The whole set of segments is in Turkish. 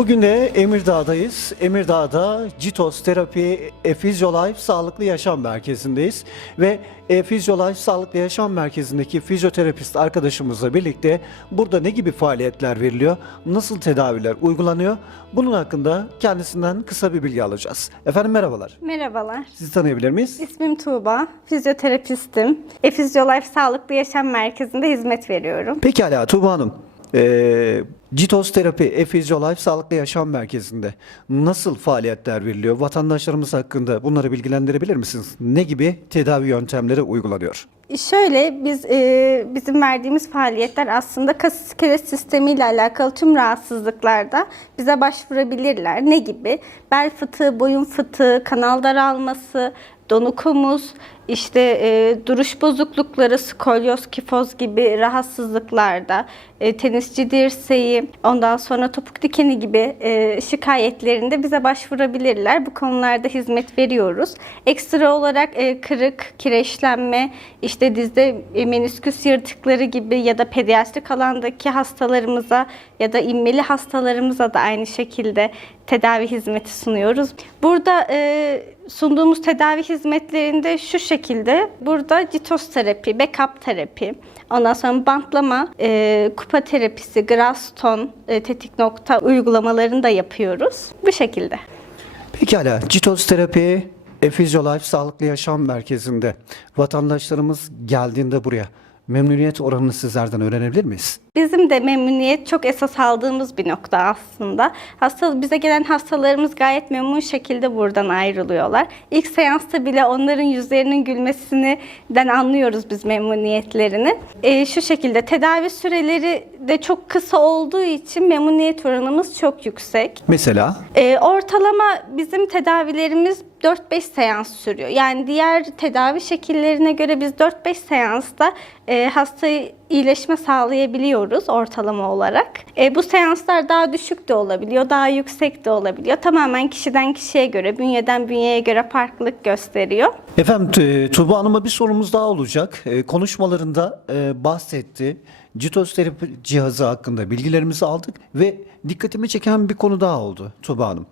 Bugün de Emirdağ'dayız. Emirdağ'da Citos Terapi e, Physiolife Sağlıklı Yaşam Merkezi'ndeyiz. Ve e, Physiolife Sağlıklı Yaşam Merkezi'ndeki fizyoterapist arkadaşımızla birlikte burada ne gibi faaliyetler veriliyor, nasıl tedaviler uygulanıyor bunun hakkında kendisinden kısa bir bilgi alacağız. Efendim merhabalar. Merhabalar. Sizi tanıyabilir miyiz? İsmim Tuğba. Fizyoterapistim. Efizyolife Sağlıklı Yaşam Merkezi'nde hizmet veriyorum. Pekala Tuğba Hanım. E, Citos Terapi Efizyolife Sağlıklı Yaşam Merkezi'nde nasıl faaliyetler veriliyor? Vatandaşlarımız hakkında bunları bilgilendirebilir misiniz? Ne gibi tedavi yöntemleri uygulanıyor? Şöyle biz e, bizim verdiğimiz faaliyetler aslında kas iskelet sistemiyle alakalı tüm rahatsızlıklarda bize başvurabilirler. Ne gibi? Bel fıtığı, boyun fıtığı, kanal daralması, donuk omuz, işte e, duruş bozuklukları, skolyoz, kifoz gibi rahatsızlıklarda, e, tenisçi dirseği, ondan sonra topuk dikeni gibi e, şikayetlerinde bize başvurabilirler. Bu konularda hizmet veriyoruz. Ekstra olarak e, kırık, kireçlenme, işte dizde e, menisküs yırtıkları gibi ya da pediatrik alandaki hastalarımıza ya da inmeli hastalarımıza da aynı şekilde tedavi hizmeti sunuyoruz. Burada e, sunduğumuz tedavi hizmetlerinde şu şekilde burada citos terapi, backup terapi, ondan sonra bantlama, e, kupa terapisi, Graston, e, tetik nokta uygulamalarını da yapıyoruz. Bu şekilde. Pekala, Citos Terapi Efizyolife Sağlıklı Yaşam Merkezi'nde vatandaşlarımız geldiğinde buraya memnuniyet oranını sizlerden öğrenebilir miyiz? Bizim de memnuniyet çok esas aldığımız bir nokta aslında. Hasta bize gelen hastalarımız gayet memnun şekilde buradan ayrılıyorlar. İlk seansta bile onların yüzlerinin gülmesinden anlıyoruz biz memnuniyetlerini. Ee, şu şekilde tedavi süreleri de çok kısa olduğu için memnuniyet oranımız çok yüksek. Mesela Ee, ortalama bizim tedavilerimiz 4-5 seans sürüyor. Yani diğer tedavi şekillerine göre biz 4-5 seansta e, hastayı iyileşme sağlayabiliyoruz ortalama olarak. E, bu seanslar daha düşük de olabiliyor, daha yüksek de olabiliyor. Tamamen kişiden kişiye göre, bünyeden bünyeye göre farklılık gösteriyor. efendim Tu- Tuğba Hanım'a bir sorumuz daha olacak. E, konuşmalarında e, bahsetti. Citos cihazı hakkında bilgilerimizi aldık ve dikkatimi çeken bir konu daha oldu Tuğba Hanım.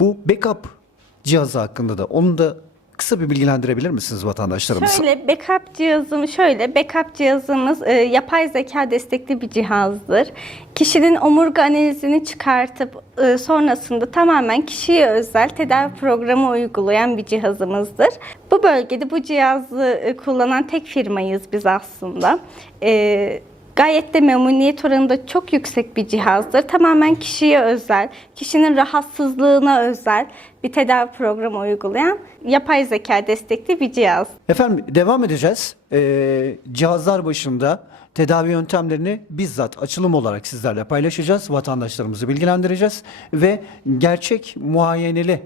Bu backup cihazı hakkında da onu da kısa bir bilgilendirebilir misiniz vatandaşlarımıza? Şöyle backup cihazımız şöyle backup cihazımız e, yapay zeka destekli bir cihazdır. Kişinin omurga analizini çıkartıp e, sonrasında tamamen kişiye özel tedavi programı uygulayan bir cihazımızdır. Bu bölgede bu cihazı e, kullanan tek firmayız biz aslında. E, Gayet de memnuniyet oranı da çok yüksek bir cihazdır. Tamamen kişiye özel, kişinin rahatsızlığına özel bir tedavi programı uygulayan yapay zeka destekli bir cihaz. Efendim devam edeceğiz. Ee, cihazlar başında tedavi yöntemlerini bizzat açılım olarak sizlerle paylaşacağız. Vatandaşlarımızı bilgilendireceğiz ve gerçek muayeneli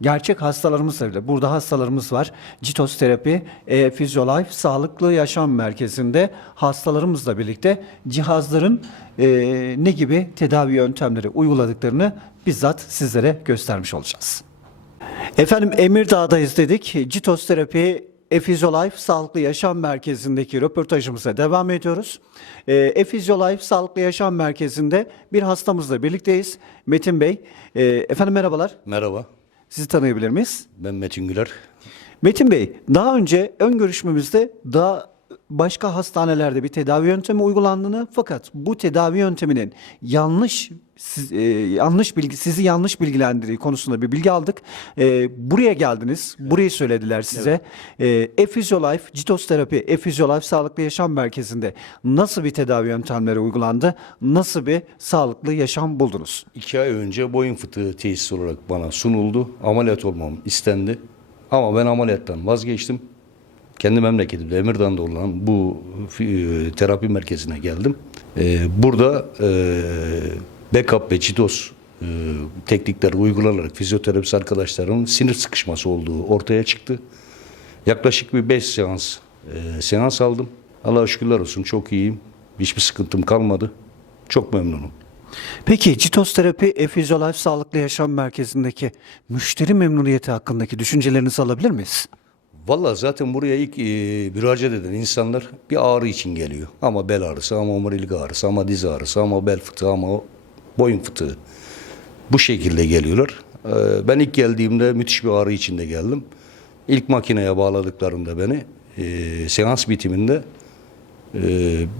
Gerçek hastalarımızla bile. Burada hastalarımız var. Citos Terapi, e, Physiolife Sağlıklı Yaşam Merkezi'nde hastalarımızla birlikte cihazların e, ne gibi tedavi yöntemleri uyguladıklarını bizzat sizlere göstermiş olacağız. Efendim Emirdağ'dayız dedik. Citos Terapi Efizyolife Sağlıklı Yaşam Merkezi'ndeki röportajımıza devam ediyoruz. E, Efizyolife Sağlıklı Yaşam Merkezi'nde bir hastamızla birlikteyiz. Metin Bey. E, efendim merhabalar. Merhaba, Sizi tanıyabilir miyiz? ben Metin Güler. Metin Bey, daha önce ön görüşmemizde daha başka hastanelerde bir tedavi yöntemi uygulandığını fakat bu tedavi yönteminin yanlış siz- e, yanlış bilgi sizi yanlış bilgilendirdiği konusunda bir bilgi aldık. E, buraya geldiniz. Burayı söylediler size. E, Efizyolife, Citos Terapi, Efizyolife Sağlıklı Yaşam Merkezi'nde nasıl bir tedavi yöntemleri uygulandı? Nasıl bir sağlıklı yaşam buldunuz? İki ay önce boyun fıtığı teşhisi olarak bana sunuldu. Ameliyat olmam istendi. Ama ben ameliyattan vazgeçtim. Kendi memleketimde Emirdağ'da olan bu e, terapi merkezine geldim. E, burada e, backup ve çitos teknikleri uygulanarak fizyoterapist arkadaşlarımın sinir sıkışması olduğu ortaya çıktı. Yaklaşık bir 5 seans seans aldım. Allah'a şükürler olsun çok iyiyim. Hiçbir sıkıntım kalmadı. Çok memnunum. Peki Citos Terapi Efizyolife Sağlıklı Yaşam Merkezi'ndeki müşteri memnuniyeti hakkındaki düşüncelerinizi alabilir miyiz? Vallahi zaten buraya ilk e, müracaat eden insanlar bir ağrı için geliyor. Ama bel ağrısı, ama omurilik ağrısı, ama diz ağrısı, ama bel fıtığı, ama boyun fıtığı. Bu şekilde geliyorlar. Ee, Ben ilk geldiğimde müthiş bir ağrı içinde geldim. İlk makineye bağladıklarında beni e, seans bitiminde e,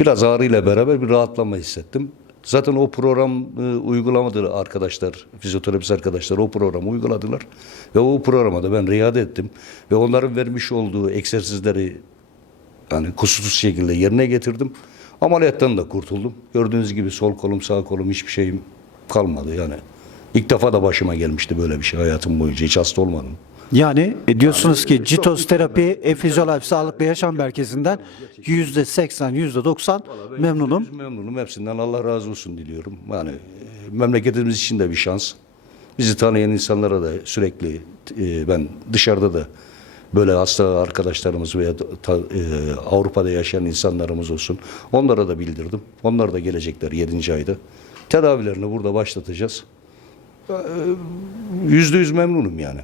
biraz ağrıyla beraber bir rahatlama hissettim. Zaten o program e, uygulamadı arkadaşlar, fizyoterapist arkadaşlar o programı uyguladılar. Ve o programa da ben riade ettim. Ve onların vermiş olduğu egzersizleri yani kusursuz şekilde yerine getirdim. Ameliyattan da kurtuldum. Gördüğünüz gibi sol kolum sağ kolum hiçbir şeyim kalmadı yani. İlk defa da başıma gelmişti böyle bir şey hayatım boyunca. Hiç hasta olmadım. Yani e, diyorsunuz ki Citos Terapi e, Fizyolife Sağlıklı Yaşam Merkezi'nden %80, %90 memnunum. Biz memnunum. Hepsinden Allah razı olsun diliyorum. Yani e, memleketimiz için de bir şans. Bizi tanıyan insanlara da sürekli e, ben dışarıda da böyle hasta arkadaşlarımız veya ta- e, Avrupa'da yaşayan insanlarımız olsun. Onlara da bildirdim. Onlar da gelecekler 7. ayda. Tedavilerini burada başlatacağız. E, Yüzde yüz memnunum yani.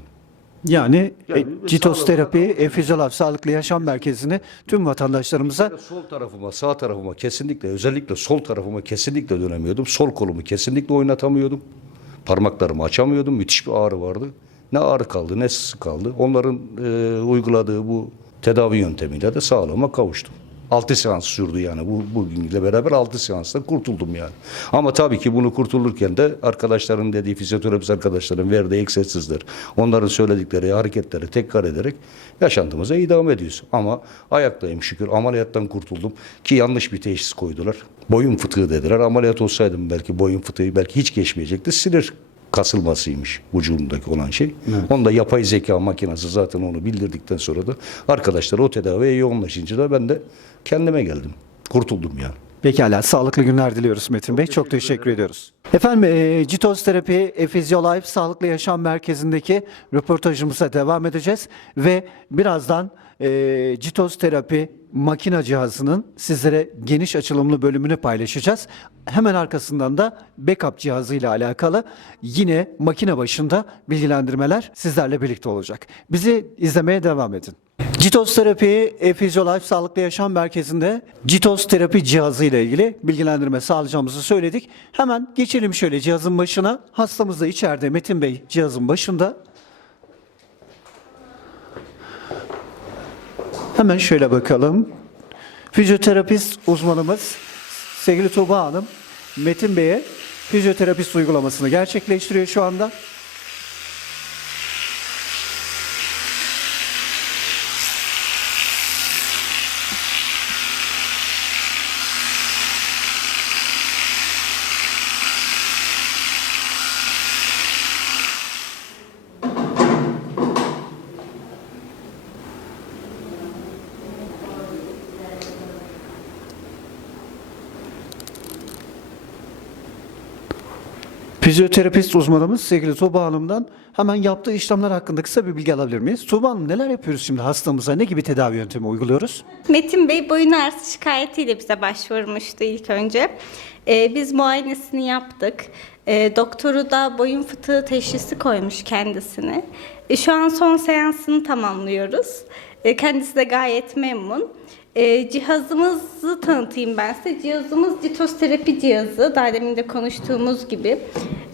Yani e, Yani Citos sağlık- Terapi e, Fizyolife Sağlıklı Yaşam Merkezi'ni tüm vatandaşlarımıza Sol tarafıma, sağ tarafıma kesinlikle, özellikle sol tarafıma kesinlikle dönemiyordum. Sol kolumu kesinlikle oynatamıyordum. Parmaklarımı açamıyordum. Müthiş bir ağrı vardı. Ne ağrı kaldı, ne sızı kaldı. Onların e, uyguladığı bu tedavi yöntemiyle de sağlığıma kavuştum. 6 seans sürdü yani bu bugünle beraber 6 seansta kurtuldum yani. Ama tabii ki bunu kurtulurken de arkadaşların dediği fizyoterapist arkadaşların verdiği egzersizler, onların söyledikleri hareketleri tekrar ederek yaşantımıza idame ediyoruz. Ama ayaktayım şükür ameliyattan kurtuldum ki yanlış bir teşhis koydular. Boyun fıtığı dediler. Ameliyat olsaydım belki boyun fıtığı belki hiç geçmeyecekti. Sinir kasılmasıymış vücudundaki olan şey. Onda yapay zeka makinesi zaten onu bildirdikten sonra da arkadaşlar o tedaviye yoğunlaşınca da ben de kendime geldim. Kurtuldum yani. Pekala sağlıklı günler diliyoruz Metin Bey. Çok teşekkür ediyoruz. Efendim e, Citos Terapi e, Fizyolife Sağlıklı Yaşam Merkezi'ndeki röportajımıza devam edeceğiz. Ve birazdan e, Citos Terapi makine cihazının sizlere geniş açılımlı bölümünü paylaşacağız. Hemen arkasından da backup cihazıyla alakalı yine makine başında bilgilendirmeler sizlerle birlikte olacak. Bizi izlemeye devam edin. Citos Terapi e, Fizyolife Sağlıklı Yaşam Merkezi'nde Citos Terapi cihazı ile ilgili bilgilendirme sağlayacağımızı söyledik. Hemen geçelim şöyle cihazın başına. Hastamız da içeride Metin Bey cihazın başında. Hemen şöyle bakalım. Fizyoterapist uzmanımız sevgili Tuğba Hanım Metin Bey'e fizyoterapist uygulamasını gerçekleştiriyor şu anda. Fizyoterapist uzmanımız sevgili Tuğba Hanım'dan hemen yaptığı işlemler hakkında kısa bir bilgi alabilir miyiz? Tuğba Hanım neler yapıyoruz şimdi hastamıza? Ne gibi tedavi yöntemi uyguluyoruz? Metin Bey boyun ağrısı şikayetiyle bize başvurmuştu ilk önce. Ee, biz muayenesini yaptık. Ee, doktoru da boyun fıtığı teşhisi koymuş kendisine. Ee, şu an son seansını tamamlıyoruz. Ee, kendisi de gayet memnun. Ee, cihazımızı tanıtayım ben size. Cihazımız terapi cihazı. Daha demin de konuştuğumuz gibi.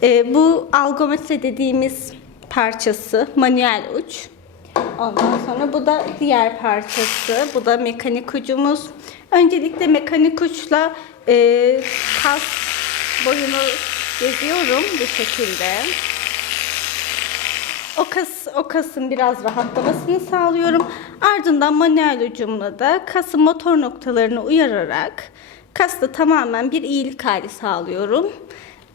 Ee, bu algometre dediğimiz parçası, manuel uç. Ondan sonra bu da diğer parçası. Bu da mekanik ucumuz. Öncelikle mekanik uçla e, kas boyunu geziyorum bu şekilde. Kas o kasın biraz rahatlamasını sağlıyorum. Ardından manuel ucumla da kasın motor noktalarını uyararak kasta tamamen bir iyilik hali sağlıyorum.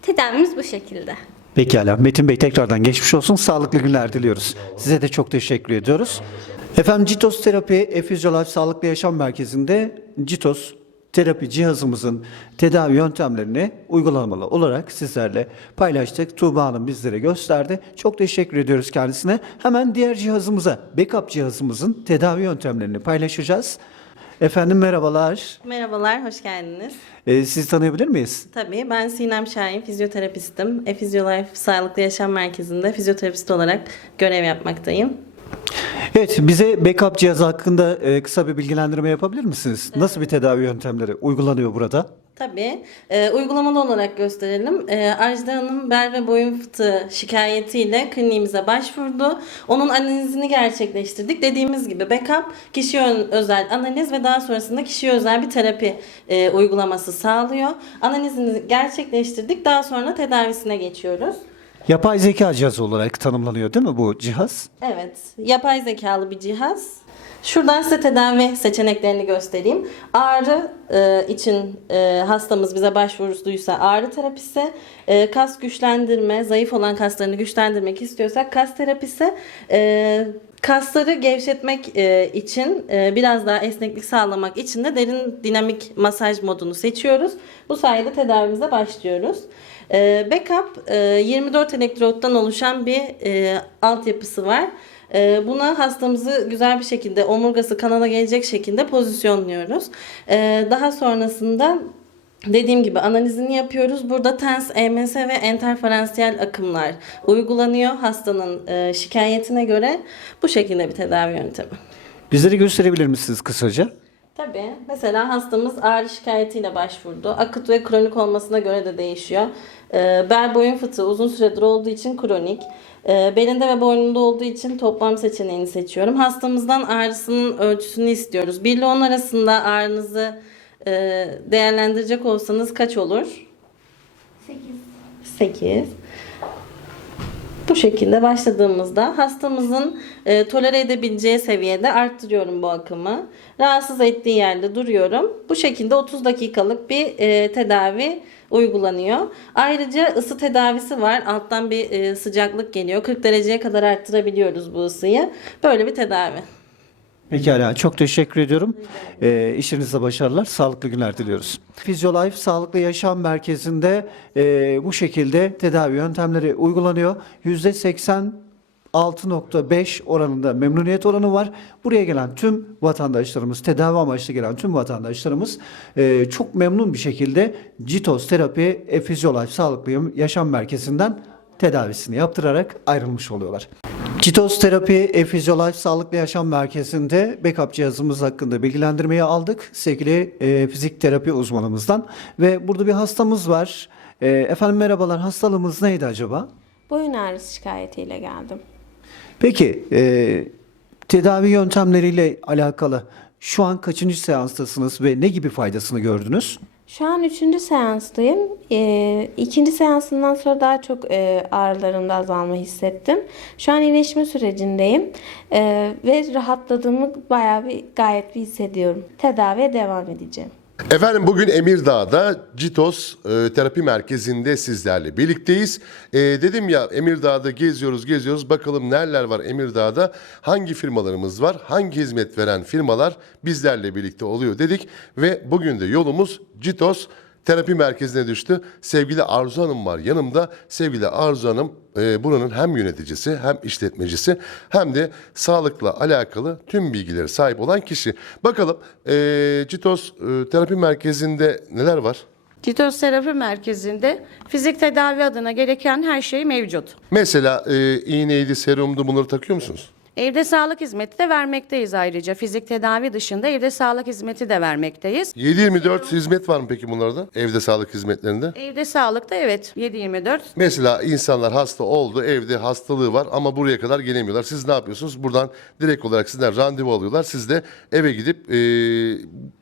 Tedavimiz bu şekilde. Pekala. Metin Bey tekrardan geçmiş olsun. Sağlıklı günler diliyoruz. Size de çok teşekkür ediyoruz. Efendim Citos Terapi e Fizyolife Sağlıklı Yaşam Merkezi'nde Citos terapi cihazımızın tedavi yöntemlerini uygulamalı olarak sizlerle paylaştık. Tuğba Hanım bizlere gösterdi. Çok teşekkür ediyoruz kendisine. Hemen diğer cihazımıza, backup cihazımızın tedavi yöntemlerini paylaşacağız. Efendim merhabalar. Merhabalar, hoş geldiniz. Ee, sizi tanıyabilir miyiz? Tabii ben Sinem Şahin, fizyoterapistim. Efizyolife Sağlıklı Yaşam Merkezi'nde fizyoterapist olarak görev yapmaktayım. Evet, bize backup cihazı hakkında e, kısa bir bilgilendirme yapabilir misiniz? Nasıl bir tedavi yöntemleri uygulanıyor burada? Tabii. Ee, uygulamalı olarak gösterelim. Ee, Ajda Hanım bel ve boyun fıtığı şikayetiyle kliniğimize başvurdu. Onun analizini gerçekleştirdik. Dediğimiz gibi backup, kişiye ö- özel analiz ve daha sonrasında kişiye özel bir terapi e, uygulaması sağlıyor. Analizini gerçekleştirdik. Daha sonra tedavisine geçiyoruz. Yapay zeka cihazı olarak tanımlanıyor değil mi bu cihaz? Evet, yapay zekalı bir cihaz. Şuradan size tedavi seçeneklerini göstereyim. Ağrı e, için e, hastamız bize başvurusuysa ağrı terapisi, e, kas güçlendirme, zayıf olan kaslarını güçlendirmek istiyorsak kas terapisi, e, kasları gevşetmek e, için e, biraz daha esneklik sağlamak için de derin dinamik masaj modunu seçiyoruz. Bu sayede tedavimize başlıyoruz. E, backup e, 24 elektrottan oluşan bir e, altyapısı var. E, buna hastamızı güzel bir şekilde omurgası kanala gelecek şekilde pozisyonluyoruz. E, daha sonrasında Dediğim gibi analizini yapıyoruz. Burada TENS, EMS ve enterferansiyel akımlar uygulanıyor hastanın e, şikayetine göre. Bu şekilde bir tedavi yöntemi. Bizlere gösterebilir misiniz kısaca? Tabii. Mesela hastamız ağrı şikayetiyle başvurdu. Akut ve kronik olmasına göre de değişiyor. Ee, bel boyun fıtığı uzun süredir olduğu için kronik. Ee, belinde ve boynunda olduğu için toplam seçeneğini seçiyorum. Hastamızdan ağrısının ölçüsünü istiyoruz. 1 ile 10 arasında ağrınızı e, değerlendirecek olsanız kaç olur? 8. 8. Bu şekilde başladığımızda hastamızın e, tolere edebileceği seviyede arttırıyorum bu akımı. Rahatsız ettiği yerde duruyorum. Bu şekilde 30 dakikalık bir e, tedavi uygulanıyor. Ayrıca ısı tedavisi var. Alttan bir e, sıcaklık geliyor. 40 dereceye kadar arttırabiliyoruz bu ısıyı. Böyle bir tedavi. Pekala çok teşekkür ediyorum. Ee, işinizde başarılar, sağlıklı günler diliyoruz. Physiolife Sağlıklı Yaşam Merkezi'nde e, bu şekilde tedavi yöntemleri uygulanıyor. %86.5 oranında memnuniyet oranı var. Buraya gelen tüm vatandaşlarımız, tedavi amaçlı gelen tüm vatandaşlarımız e, çok memnun bir şekilde Citos Terapi e, Physiolife Sağlıklı Yaşam Merkezi'nden tedavisini yaptırarak ayrılmış oluyorlar. Citos Terapi e Physiolife Sağlıklı Yaşam Merkezi'nde backup cihazımız hakkında bilgilendirmeyi aldık sevgili e, fizik terapi uzmanımızdan ve burada bir hastamız var. E, efendim merhabalar hastalığımız neydi acaba? Boyun ağrısı şikayetiyle geldim. Peki e, tedavi yöntemleriyle alakalı şu an kaçıncı seanstasınız ve ne gibi faydasını gördünüz? Şu an üçüncü seanstayım. Ee, ikinci seansından sonra daha çok e, ağrılarımda azalma hissettim. Şu an iyileşme sürecindeyim Ee, ve rahatladığımı bayağı bir gayet bir hissediyorum. Tedaviye devam edeceğim. Efendim bugün Emirdağ'da Citos e, Terapi Merkezi'nde sizlerle birlikteyiz. E, dedim ya Emirdağ'da geziyoruz geziyoruz bakalım nereler var Emirdağ'da hangi firmalarımız var hangi hizmet veren firmalar bizlerle birlikte oluyor dedik. Ve bugün de yolumuz Citos Terapi Merkezi'ne düştü. Sevgili Arzu Hanım var yanımda. Sevgili Arzu Hanım e, buranın hem yöneticisi hem işletmecisi hem de sağlıkla alakalı tüm bilgileri sahip olan kişi. Bakalım e, Citos e, Terapi Merkezi'nde neler var? Citos Terapi Merkezi'nde fizik tedavi adına gereken her şey mevcut. Mesela e, iğneydi, serumdu bunları takıyor musunuz? Evde sağlık hizmeti de vermekteyiz ayrıca. Fizik tedavi dışında evde sağlık hizmeti de vermekteyiz. 7-24 hizmet var mı peki bunlarda? Evde sağlık hizmetlerinde? Evde sağlıkta evet 7-24. Mesela insanlar hasta oldu, evde hastalığı var ama buraya kadar gelemiyorlar. Siz ne yapıyorsunuz? Buradan direkt olarak sizden randevu alıyorlar. Siz de eve gidip e,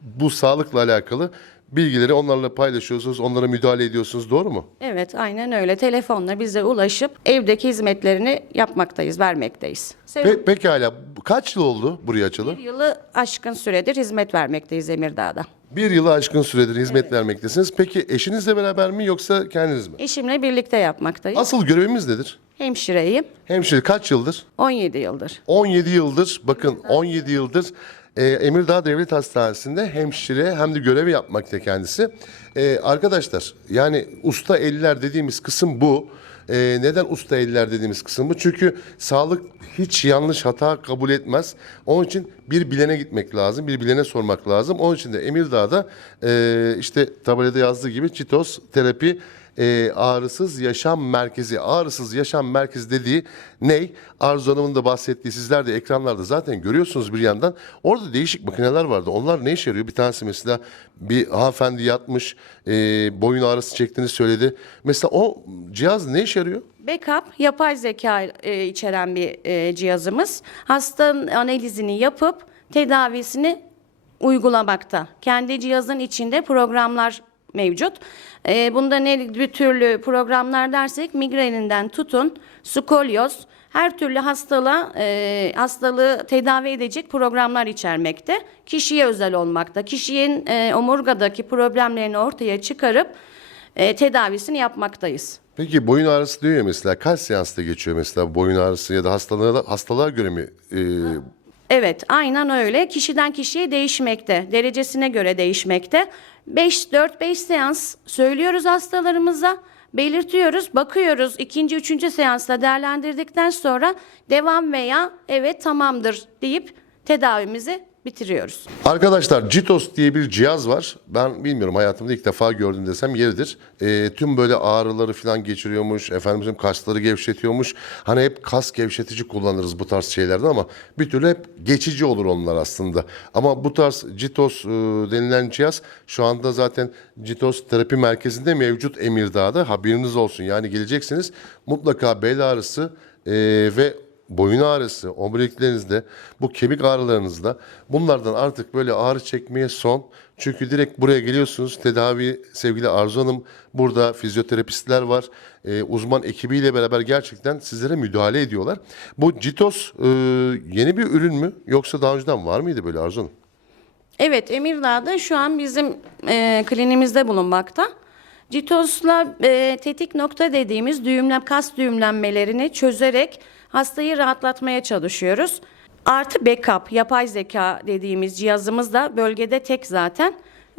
bu sağlıkla alakalı bilgileri onlarla paylaşıyorsunuz, onlara müdahale ediyorsunuz. Doğru mu? Evet aynen öyle. Telefonla bize ulaşıp evdeki hizmetlerini yapmaktayız, vermekteyiz. Serum- Pe- pekala. Kaç yıl oldu buraya açılı? bir yılı aşkın süredir hizmet vermekteyiz Emirdağ'da. Bir yılı aşkın süredir hizmet vermektesiniz. Peki eşinizle beraber mi yoksa kendiniz mi? Eşimle birlikte yapmaktayız. Asıl görevimiz nedir? Hemşireyim. Hemşire kaç yıldır? 17 yıldır. 17 yıldır bakın 17 yıldır e, Emirdağ Devlet Hastanesi'nde hemşire hem de görevi yapmakta kendisi. E, arkadaşlar yani usta eller dediğimiz kısım bu. E, neden usta eller dediğimiz kısım bu? Çünkü sağlık hiç yanlış hata kabul etmez. Onun için bir bilene gitmek lazım, bir bilene sormak lazım. Onun için de Emirdağ'da e, işte tabelada yazdığı gibi Çitos Terapi e, ağrısız yaşam merkezi. Ağrısız yaşam merkezi dediği ney? Arzu Hanım'ın da bahsettiği sizler de ekranlarda zaten görüyorsunuz bir yandan. Orada değişik makineler vardı. Onlar ne işe yarıyor? Bir tanesi mesela bir hanımefendi yatmış e, boyun ağrısı çektiğini söyledi. Mesela o cihaz ne işe yarıyor? Backup yapay zeka e, içeren bir e, cihazımız. Hastanın analizini yapıp tedavisini uygulamakta. Kendi cihazın içinde programlar mevcut. E, bunda ne bir türlü programlar dersek migreninden tutun, skolyoz, her türlü hastalığa, e, hastalığı tedavi edecek programlar içermekte. Kişiye özel olmakta. Kişinin e, omurgadaki problemlerini ortaya çıkarıp e, tedavisini yapmaktayız. Peki boyun ağrısı diyor ya mesela kaç seansta geçiyor mesela boyun ağrısı ya da hastalığa, hastalığa göre mi? e, Evet, aynen öyle. Kişiden kişiye değişmekte. Derecesine göre değişmekte. 5 4 5 seans söylüyoruz hastalarımıza. Belirtiyoruz, bakıyoruz. İkinci, üçüncü seansta değerlendirdikten sonra devam veya evet tamamdır deyip tedavimizi bitiriyoruz. Arkadaşlar Citos diye bir cihaz var. Ben bilmiyorum hayatımda ilk defa gördüm desem yeridir. E, tüm böyle ağrıları falan geçiriyormuş. Efendimizin kasları gevşetiyormuş. Hani hep kas gevşetici kullanırız bu tarz şeylerde ama bir türlü hep geçici olur onlar aslında. Ama bu tarz Citos e, denilen cihaz şu anda zaten Citos terapi merkezinde mevcut Emirdağ'da haberiniz olsun. Yani geleceksiniz mutlaka bel ağrısı e, ve boyun ağrısı, omuriliklerinizde, bu kemik ağrılarınızda bunlardan artık böyle ağrı çekmeye son. Çünkü direkt buraya geliyorsunuz. Tedavi sevgili Arzu Hanım burada fizyoterapistler var. Ee, uzman ekibiyle beraber gerçekten sizlere müdahale ediyorlar. Bu Citos e, yeni bir ürün mü yoksa daha önceden var mıydı böyle Arzu Hanım? Evet, Emirdağ'da şu an bizim e, klinimizde bulunmakta. Citos'la e, tetik nokta dediğimiz düğümlem, kas düğümlenmelerini çözerek hastayı rahatlatmaya çalışıyoruz. Artı backup, yapay zeka dediğimiz cihazımız da bölgede tek zaten.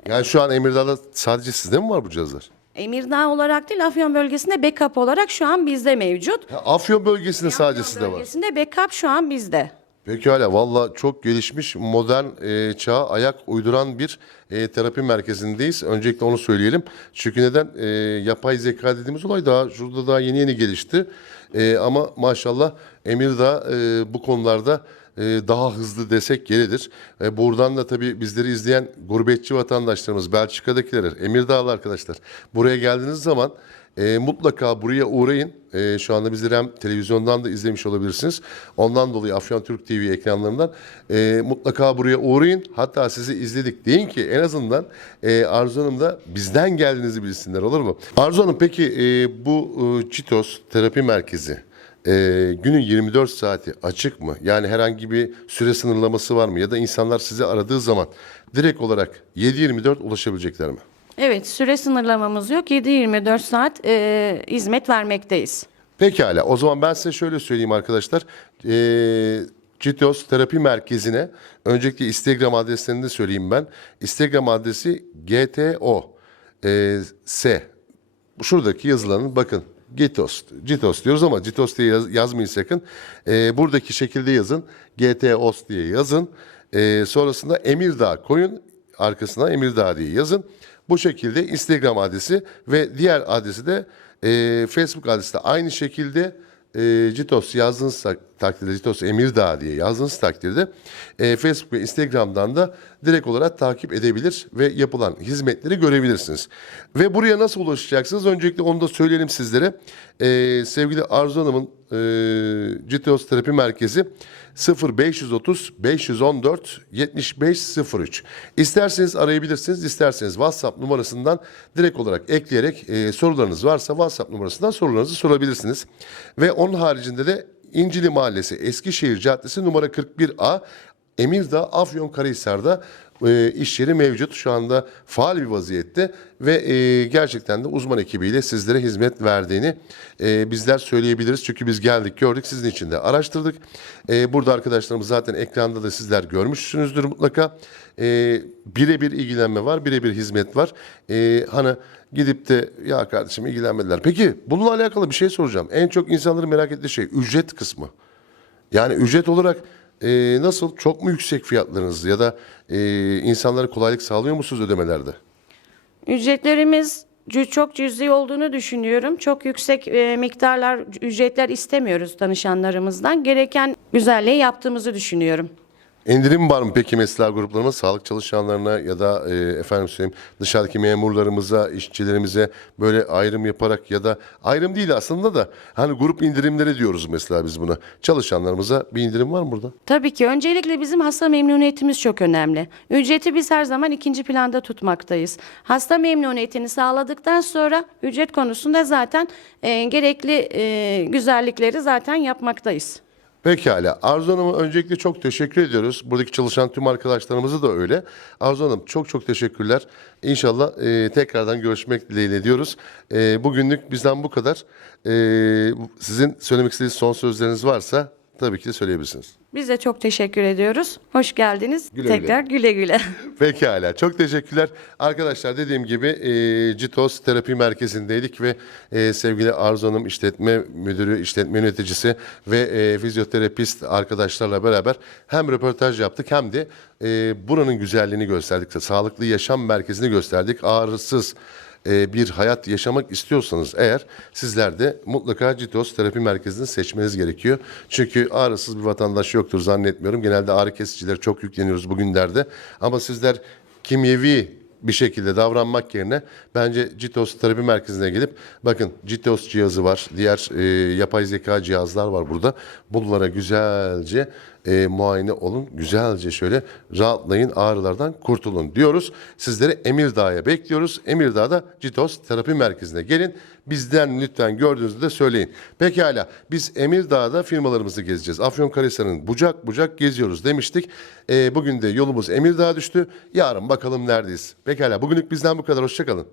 Yani şu an Emirdağ'da sadece sizde mi var bu cihazlar? Emirdağ olarak değil, Afyon bölgesinde backup olarak şu an bizde mevcut. Ha, Afyon bölgesinde sadece sizde var. Bölgesinde backup şu an bizde. Pekala valla çok gelişmiş modern e, çağa ayak uyduran bir e, terapi merkezindeyiz. Öncelikle onu söyleyelim. Çünkü neden? E, yapay zeka dediğimiz olay daha şurada daha yeni yeni gelişti. E, ama maşallah Emirdağ e, bu konularda e, daha hızlı desek yeridir. E, buradan da tabii bizleri izleyen gurbetçi vatandaşlarımız, Belçika'dakiler, Emirdağlı arkadaşlar. Buraya geldiğiniz zaman e, mutlaka buraya uğrayın. E, şu anda bizleri hem televizyondan da izlemiş olabilirsiniz. Ondan dolayı Afyon Türk TV ekranlarından e, mutlaka buraya uğrayın. Hatta sizi izledik deyin ki en azından e, Arzu Hanım da bizden geldiğinizi bilsinler olur mu? Arzu Hanım peki e, bu e, Çitos terapi merkezi e, günün 24 saati açık mı? Yani herhangi bir süre sınırlaması var mı? Ya da insanlar sizi aradığı zaman direkt olarak 7-24 ulaşabilecekler mi? Evet, süre sınırlamamız yok. 7-24 saat e, hizmet vermekteyiz. Pekala. O zaman ben size şöyle söyleyeyim arkadaşlar. Ee, Citos Terapi Merkezi'ne öncelikle Instagram adreslerini de söyleyeyim ben. Instagram adresi GTO ee, S. Şuradaki yazılanın bakın. Gitos, Citos diyoruz ama Citos diye yaz- yazmayın sakın. Ee, buradaki şekilde yazın. GTOS diye yazın. Ee, sonrasında Emirdağ koyun. Arkasına Emirdağ diye yazın. Bu şekilde Instagram adresi ve diğer adresi de e, Facebook adresi de aynı şekilde e, Citos yazdığınız tak- takdirde Citos Emirdağ diye yazdığınız takdirde e, Facebook ve Instagram'dan da direkt olarak takip edebilir ve yapılan hizmetleri görebilirsiniz. Ve buraya nasıl ulaşacaksınız? Öncelikle onu da söyleyelim sizlere. E, sevgili Arzu Hanım'ın e, Citos Terapi Merkezi 0530 514 7503. İsterseniz arayabilirsiniz, isterseniz WhatsApp numarasından direkt olarak ekleyerek e, sorularınız varsa WhatsApp numarasından sorularınızı sorabilirsiniz. Ve onun haricinde de İncili Mahallesi Eskişehir Caddesi numara 41A Emirdağ Afyon Karahisar'da e, iş yeri mevcut. Şu anda faal bir vaziyette ve e, gerçekten de uzman ekibiyle sizlere hizmet verdiğini e, bizler söyleyebiliriz. Çünkü biz geldik gördük sizin için de araştırdık. E, burada arkadaşlarımız zaten ekranda da sizler görmüşsünüzdür mutlaka. Birebir ilgilenme var, birebir hizmet var. Hani gidip de ya kardeşim ilgilenmediler. Peki bununla alakalı bir şey soracağım. En çok insanların merak ettiği şey ücret kısmı. Yani ücret olarak e, nasıl çok mu yüksek fiyatlarınız ya da e, insanlara kolaylık sağlıyor musunuz ödemelerde? Ücretlerimiz çok cüzi olduğunu düşünüyorum. Çok yüksek e, miktarlar, ücretler istemiyoruz danışanlarımızdan. Gereken güzelliği yaptığımızı düşünüyorum. İndirim var mı peki mesela gruplarımız sağlık çalışanlarına ya da e, efendim söyleyeyim dışarıdaki memurlarımıza, işçilerimize böyle ayrım yaparak ya da ayrım değil aslında da hani grup indirimleri diyoruz mesela biz buna. Çalışanlarımıza bir indirim var mı burada? Tabii ki öncelikle bizim hasta memnuniyetimiz çok önemli. Ücreti biz her zaman ikinci planda tutmaktayız. Hasta memnuniyetini sağladıktan sonra ücret konusunda zaten e, gerekli e, güzellikleri zaten yapmaktayız. Pekala. Arzu Hanım'a öncelikle çok teşekkür ediyoruz. Buradaki çalışan tüm arkadaşlarımızı da öyle. Arzu Hanım çok çok teşekkürler. İnşallah e, tekrardan görüşmek dileğiyle diyoruz. E, bugünlük bizden bu kadar. E, sizin söylemek istediğiniz son sözleriniz varsa tabii ki de söyleyebilirsiniz. Biz de çok teşekkür ediyoruz. Hoş geldiniz. Güle güle. Tekrar güle güle. Pekala. Çok teşekkürler. Arkadaşlar dediğim gibi e, CITOS Terapi Merkezi'ndeydik ve e, sevgili Arzu Hanım işletme müdürü, işletme yöneticisi ve e, fizyoterapist arkadaşlarla beraber hem röportaj yaptık hem de e, buranın güzelliğini gösterdik. Sağlıklı yaşam merkezini gösterdik. Ağrısız e, bir hayat yaşamak istiyorsanız eğer sizler de mutlaka CITOS Terapi Merkezi'ni seçmeniz gerekiyor. Çünkü ağrısız bir vatandaş yoktur zannetmiyorum. Genelde ağrı kesicileri çok yükleniyoruz bugünlerde. Ama sizler kimyevi bir şekilde davranmak yerine bence CITOS Terapi Merkezi'ne gelip bakın CITOS cihazı var. Diğer e, yapay zeka cihazlar var burada. Bunlara güzelce e, muayene olun. Güzelce şöyle rahatlayın ağrılardan kurtulun diyoruz. Sizleri Emirdağ'a bekliyoruz. Emirdağ'da CITOS Terapi Merkezi'ne gelin. Bizden lütfen gördüğünüzde de söyleyin. Pekala biz Emirdağ'da firmalarımızı gezeceğiz. Afyonkarahisar'ın bucak bucak geziyoruz demiştik. E, bugün de yolumuz Emirdağ'a düştü. Yarın bakalım neredeyiz. Pekala bugünlük bizden bu kadar. Hoşçakalın.